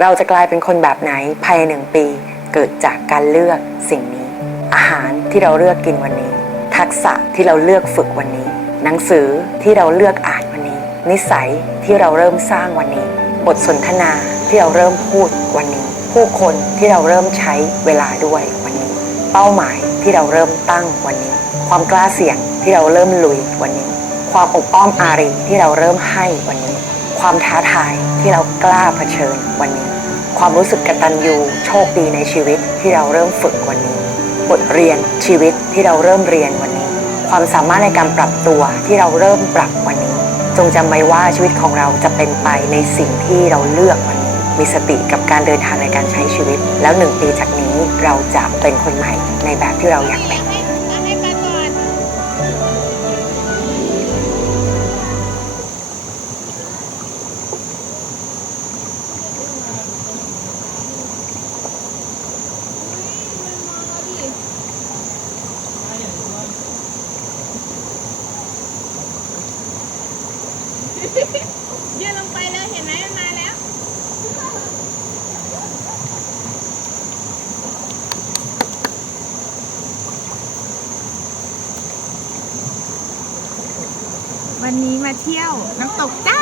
เราจะกลายเป็นคนแบบไหนภายในหนึ่งปี เกิดจากการเลือกสิ่งนี้ อาหารที่เราเลือกกินวันนี้ ทักษะที่เราเลือกฝึกวันนี้ หนังสือที่เราเลือกอ่านวันนี้ นิสัยที่เราเริ่มสร้างวันนี้ บทสนทนาที่เราเริ่มพูดวันนี้ ผู้คนที่เราเริ่มใช้เวลาด้วยวันนี้ เป้าหมายที่เราเริ่มตั้งวันนี้ ความกล้าเสี่ยงที่เราเริ่มลุยวันนี้ ความอบอ้อมอารีที่เราเริ่มให้วันนี้ ความท้าทายที่เรากล้าเผชิญวันนี้ ความรู้สึกกตัญญูโชคดีในชีวิตที่เราเริ่มฝึกวันนี้ บทเรียนชีวิตที่เราเริ่มเรียนวันนี้ ความสามารถในการปรับตัวที่เราเริ่มปรับวันนี้ จงจำไว้ว่าชีวิตของเราจะเป็นไปในสิ่งที่เราเลือกวันนี้ มีสติกับการเดินทางในการใช้ชีวิต แล้วหนึ่งปีจากนี้เราจะเป็นคนใหม่ในแบบที่เราอยากเป็น ยื่นลงไปเลยเห็นไหมมันมาแล้ว วันนี้มาเที่ยวน้ำตกจ้า